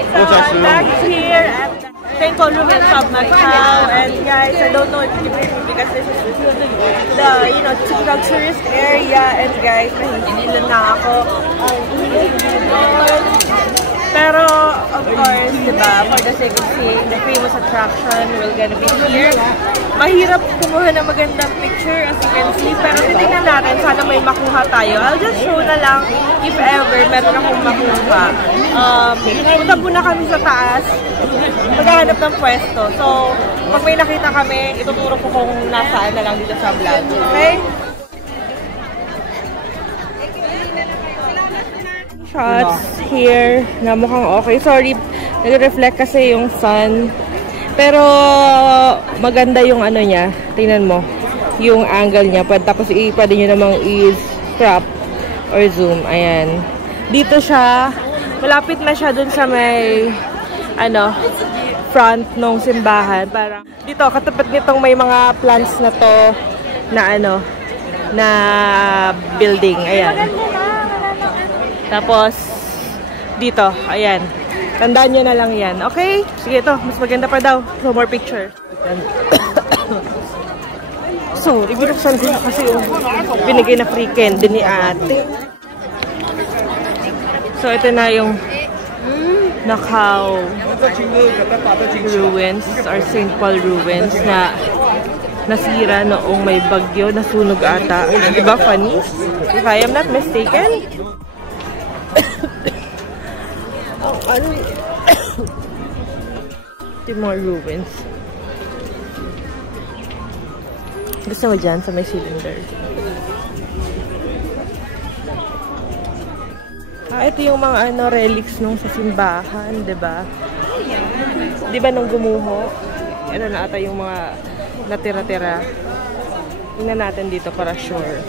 So I'm back here at St. Paul Ruins of Macau, and guys, I don't know if you can me because this is the typical tourist area, and guys, nahihililan na ako. Pero of course, diba, for the sake of seeing the famous attraction, we're gonna be here. Mahirap kumuha ng magandang picture as you can see, pero titignan natin, sana may makuha tayo. I'll just show na lang if ever meron akong makuha. Punta muna kami sa taas, maghahanap ng pwesto. So, pag may nakita kami, ituturo ko kung nasaan na lang dito sa vlog. Okay? Shots here na mukhang okay. Sorry, nag-reflect kasi yung sun. Pero maganda yung ano niya. Tingnan mo. Yung angle niya. Tapos pwede nyo namang i-crop or zoom. Ayan. Dito siya. Malapit na siya dun sa may front ng simbahan. Parang dito, katapat nitong may mga plants na to na na building. Ayan. Tapos, dito, ayan. Tandaan nyo na lang yan. Okay? Sige, ito. Mas maganda pa daw. So, more picture. So, ibinuksan ko na kasi yung binigay na free candy ni ate. So, ito na yung Macau Ruins or St. Paul Ruins na nasira noong may bagyo, nasunog ata. Diba funny? If I am not mistaken. More ruins. Gusto mo dyan sa may cylinder. Ito yung mga relics nung sa simbahan, diba? Diba nung gumuho? Ito na ata yung mga natira-tira. Tingnan natin dito para sure.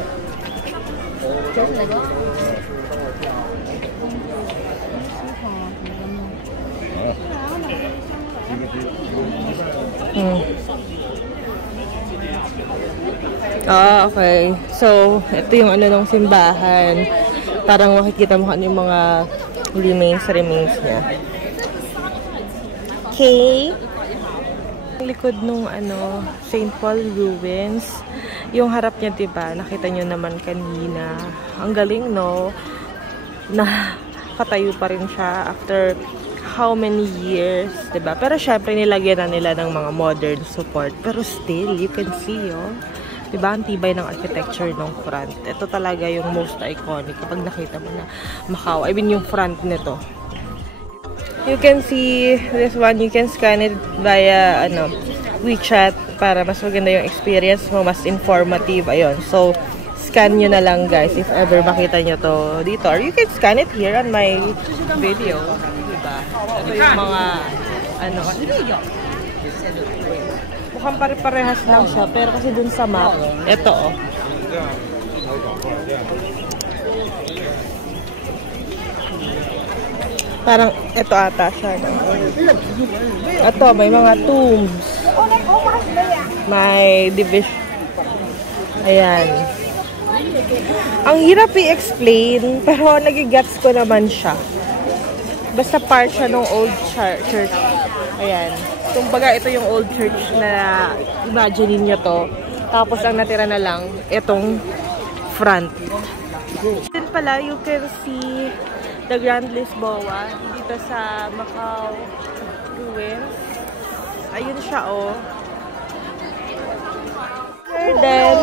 Okay. So, ito yung ng simbahan. Parang makikita mo yung mga remains niya. Okay. Ang likod nung St. Paul Ruins. Yung harap niya, diba? Nakita nyo naman kanina. Ang galing, no? Na patayo pa rin siya after how many years, diba? Pero syempre nilagyan na nila ng mga modern support. Pero still, you can see, diba? Ang tibay ng architecture ng front. Ito talaga yung most iconic kapag nakita mo na Macau. I mean, yung front nito. You can see this one. You can scan it via WeChat para mas maganda yung experience mo, mas informative. Ayun. So, scan nyo na lang, guys, if ever makita nyo to dito. Or you can scan it here on my video. Ito yung mga mukhang pare-parehas lang siya, pero kasi dun sa map, ito parang ito ata siya, ito may mga tombs, may division. Ayan, ang hirap i-explain pero nagigets ko naman siya. Basta part siya ng old church. Ayan. Kumbaga, ito yung old church na imagine niyo to. Tapos, ang natira na lang, itong front. Then pala, you can see the Grand Lisboa dito sa Macau Ruins. Ayun siya, Then,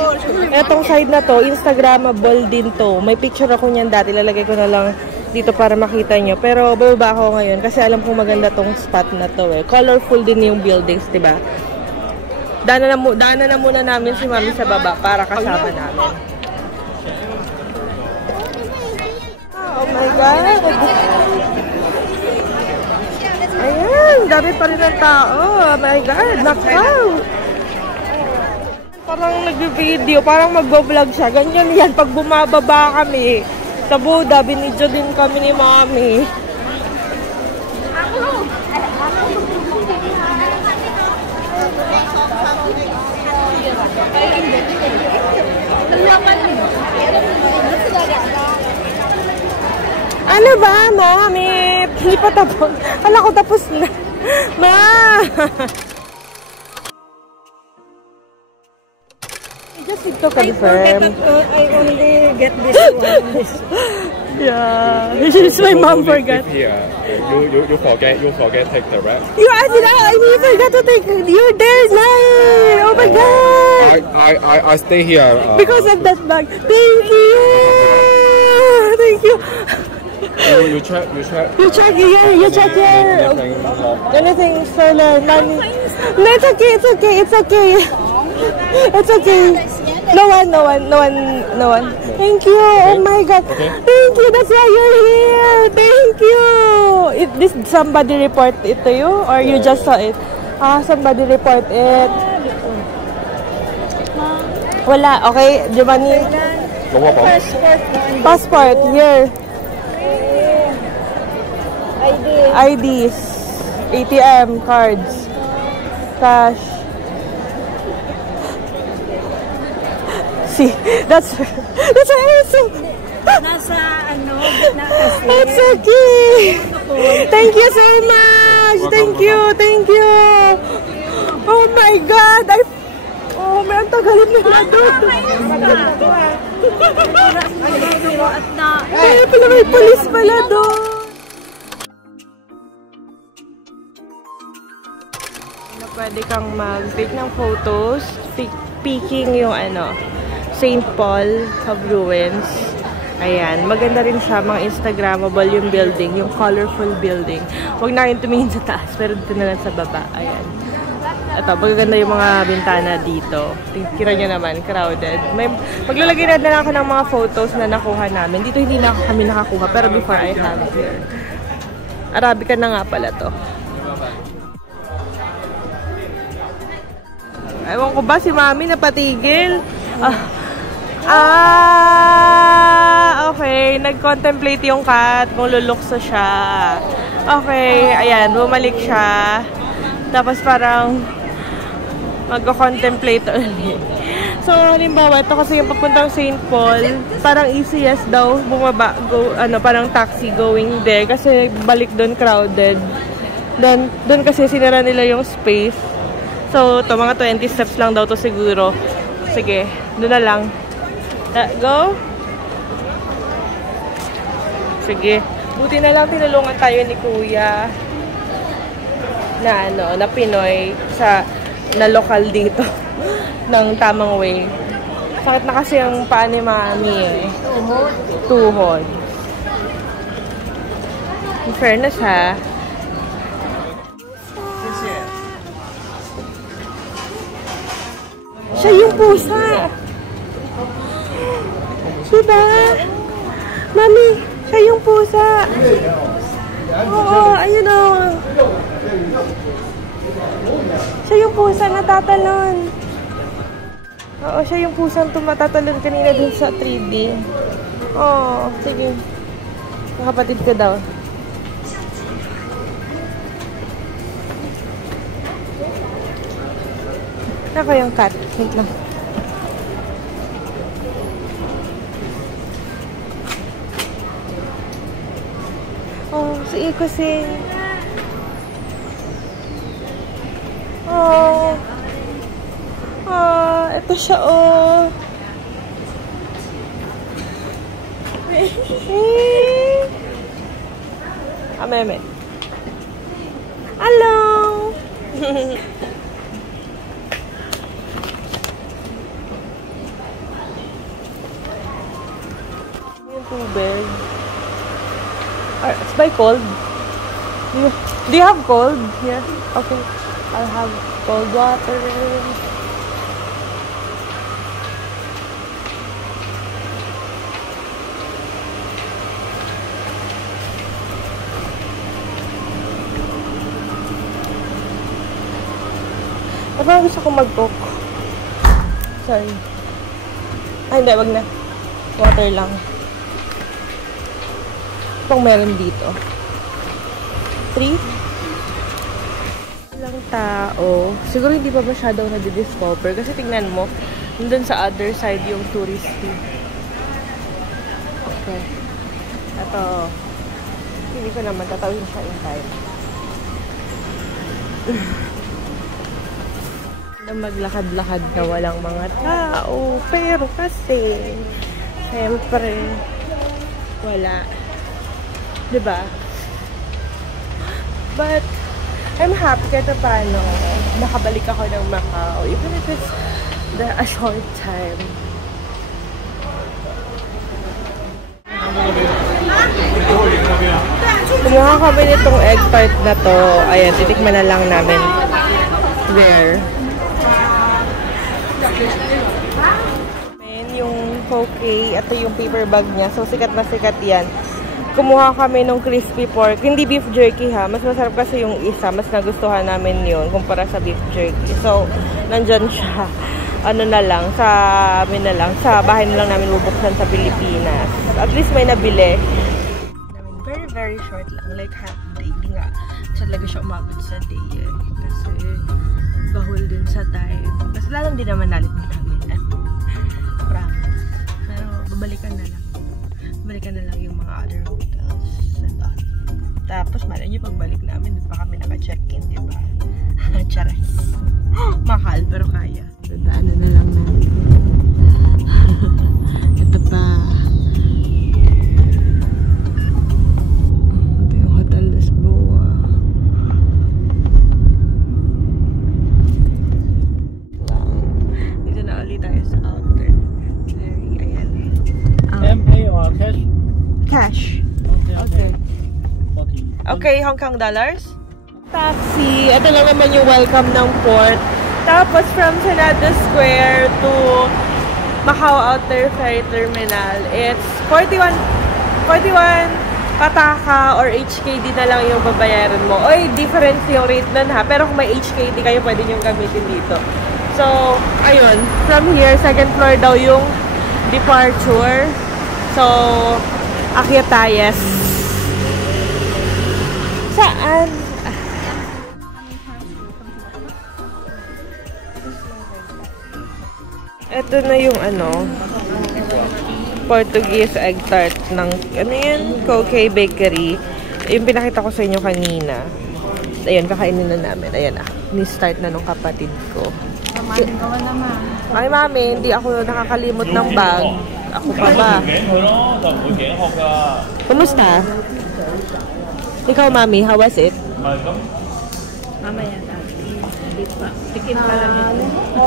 etong side na to, Instagrammable din to. May picture ako niyan dati. Lalagay ko na lang dito para makita nyo. Pero bababa ako ngayon kasi alam kong maganda tong spot na to Colorful din yung buildings, diba? Daanan na muna namin si Mami sa baba para kasama namin. Oh my God! Ayan! Dami pa rin ang tao. Oh my God! Macau! Parang nag-video, parang mag-vlog siya. Ganyan yan pag bumababa kami. Sa Buda, binidyo din kami ni Mami. Ano ba, Mami? Hindi pa tapos. Kala ko tapos na. Ma! Just need to confirm. I only get this one. Yeah. It's my mom forgot. Here, you forget take the rest. You asked I forgot to take. You're there, Nai. Oh my god. I stay here. Because of that bag. Thank you. Thank you. You check. You check here. You check here. Anything for the money? No, it's okay. It's okay. It's okay. It's okay. No one. Thank you. Oh my god. Okay. Thank you. That's why you're here. Thank you. Did somebody report it to you or you just saw it? Somebody report it. Wala. Okay, Giovanni. Passport. Here. IDs. ATM cards. Cash. See, that's awesome. Nasa ano, It's okay. Thank you so much. Thank you. Oh my God. May ang tagalin nila doon. Ay, pala may police pala doon. Pwede kang mag-take ng photos, peeking yung St. Paul of Ruins. Ayan, maganda rin siya, mga Instagrammable yung building, yung colorful building. Huwag na kayong tumingin sa taas, pero dito na lang sa baba. Ayan. Ito, magaganda yung mga bintana dito. Kira nyo naman, crowded. Maglalagay na lang ako ng mga photos na nakuha namin. Dito hindi na kami nakakuha, pero before I have here. Arabica na nga pala to. Ewan ko ba si Mami napatigil? Okay. Nag-contemplate yung cat kung lulukso siya. Okay, ayan, bumalik siya. Tapos parang mag-contemplate ulit. So, halimbawa, ito kasi yung papuntang St. Paul, parang easiest daw bumaba, parang taxi going there kasi balik doon crowded. Doon kasi sinara nila yung space. So, ito, mga 20 steps lang daw to siguro. Sige, doon na lang. Go? Sige. Buti na lang tinulungan tayo ni Kuya na Pinoy na lokal dito ng tamang way. Sakit na kasi ang paa ni Mami eh. Tuhod. In fairness ha. Siya yung pusa. Diba? Mami, siya yung pusa. Oo, ayun o. Siya yung pusa na tatalon. Oo, siya yung pusang tumatatalon kanina dun sa 3D. Oo, sige. Kapatid ko daw. Ako yung cat. Wait lang. Oh, si Iko sing. Oh. Oh, ito siya oh. Meme. Hello. Tubig. It's by cold. Do you have cold? Yeah. Okay. I'll have cold water. Parang gusto ko mag-coke. Sorry. Ay, hindi. Wag na. Water lang. Pang meron dito. 3. Ilang tao. Siguro hindi pa masyadong na-discover. Kasi tingnan mo, nandun sa other side yung touristy. Okay. Ito. hindi ko naman tatawin siya in time. Na maglakad-lakad na walang mga tao. Pero kasi, syempre, wala. Diba? But, I'm happy kahit paano nakabalik ako ng Macau. Even if it's a short time. Kumuha kami nitong egg tart na to. Ayan, titikman na lang namin. There. Ayan yung poke. Ito yung paper bag niya. So, sikat na sikat yan. Kumuha kami ng crispy pork. Hindi beef jerky ha. Mas masarap kasi yung isa. Mas nagustuhan namin yun kumpara sa beef jerky. So, nandyan siya. Ano na lang, sa amin na lang. Sa bahay na lang namin bubuksan sa Pilipinas. At least may nabili. Very, very short lang. Like half day. Hindi nga. Talaga siya umabot sa day. Kasi bahul din sa time. Kasi lalang din naman nalit namin. Promise. Pero babalikan na lang. Balikan na lang yung mga other hotels and all. Tapos, malay nyo, pagbalik namin, doon pa kami naka-check-in, diba? Chares. Mahal, pero kaya. So, daanan na lang namin. Ito pa. Ito yung Hotel Lisboa. Dito na ulit tayo sa outer. Ayan. MA or cash? Cash. Okay. Okay, Hong Kong dollars. Taxi. Ito lang naman yung welcome ng port. Tapos from Senado Square to Macau Outer Ferry Terminal, it's 41 pataka or HKD na lang yung babayaran mo. Oy, difference yung rate nun ha. Pero kung may HKD kayo, pwede nyo gamitin dito. So, ayun. From here, second floor daw yung departure. So, akyat tayo. Saan? Ito na yung Portuguese egg tart ng, Koke Bakery. Yung pinakita ko sa inyo kanina. Ayun, kakainin na namin. Ayan na. Ni-start na nung kapatid ko. Ay, mami, hindi ako nakakalimot ng bag. Ako pa ba? Kumusta? Ikaw, mami, how was it? Mamaya natin. Tikim pa lang ito.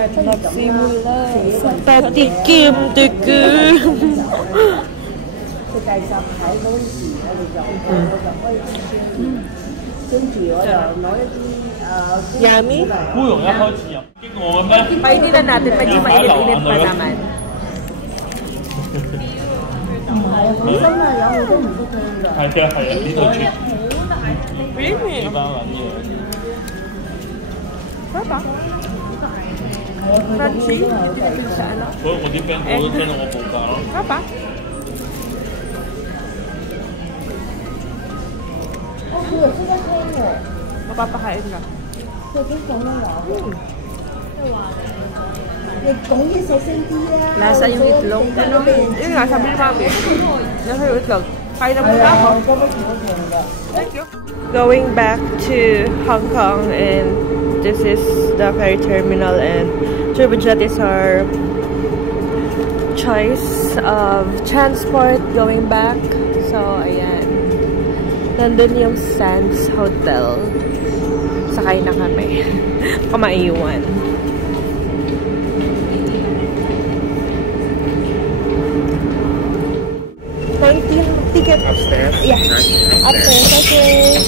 Nagsimula. Patikim. Yummy? Painin na natin. Medyo mainit-init pa naman. Really? Sarap ah. Crunchy. Sarap ah. Mapapakain ka. Lasa yung itlog. Yun nga, sabi ni mami. Lasa yung itlog. Kain na muna ako. Thank you. Going back to Hong Kong, and this is the ferry terminal, and Turbojet is our choice of transport going back. So, ayan. Nandun yung Sands Hotel. Sakay na kami. Kamaiwan. Ticket. Upstairs? Yeah. Upstairs. Okay.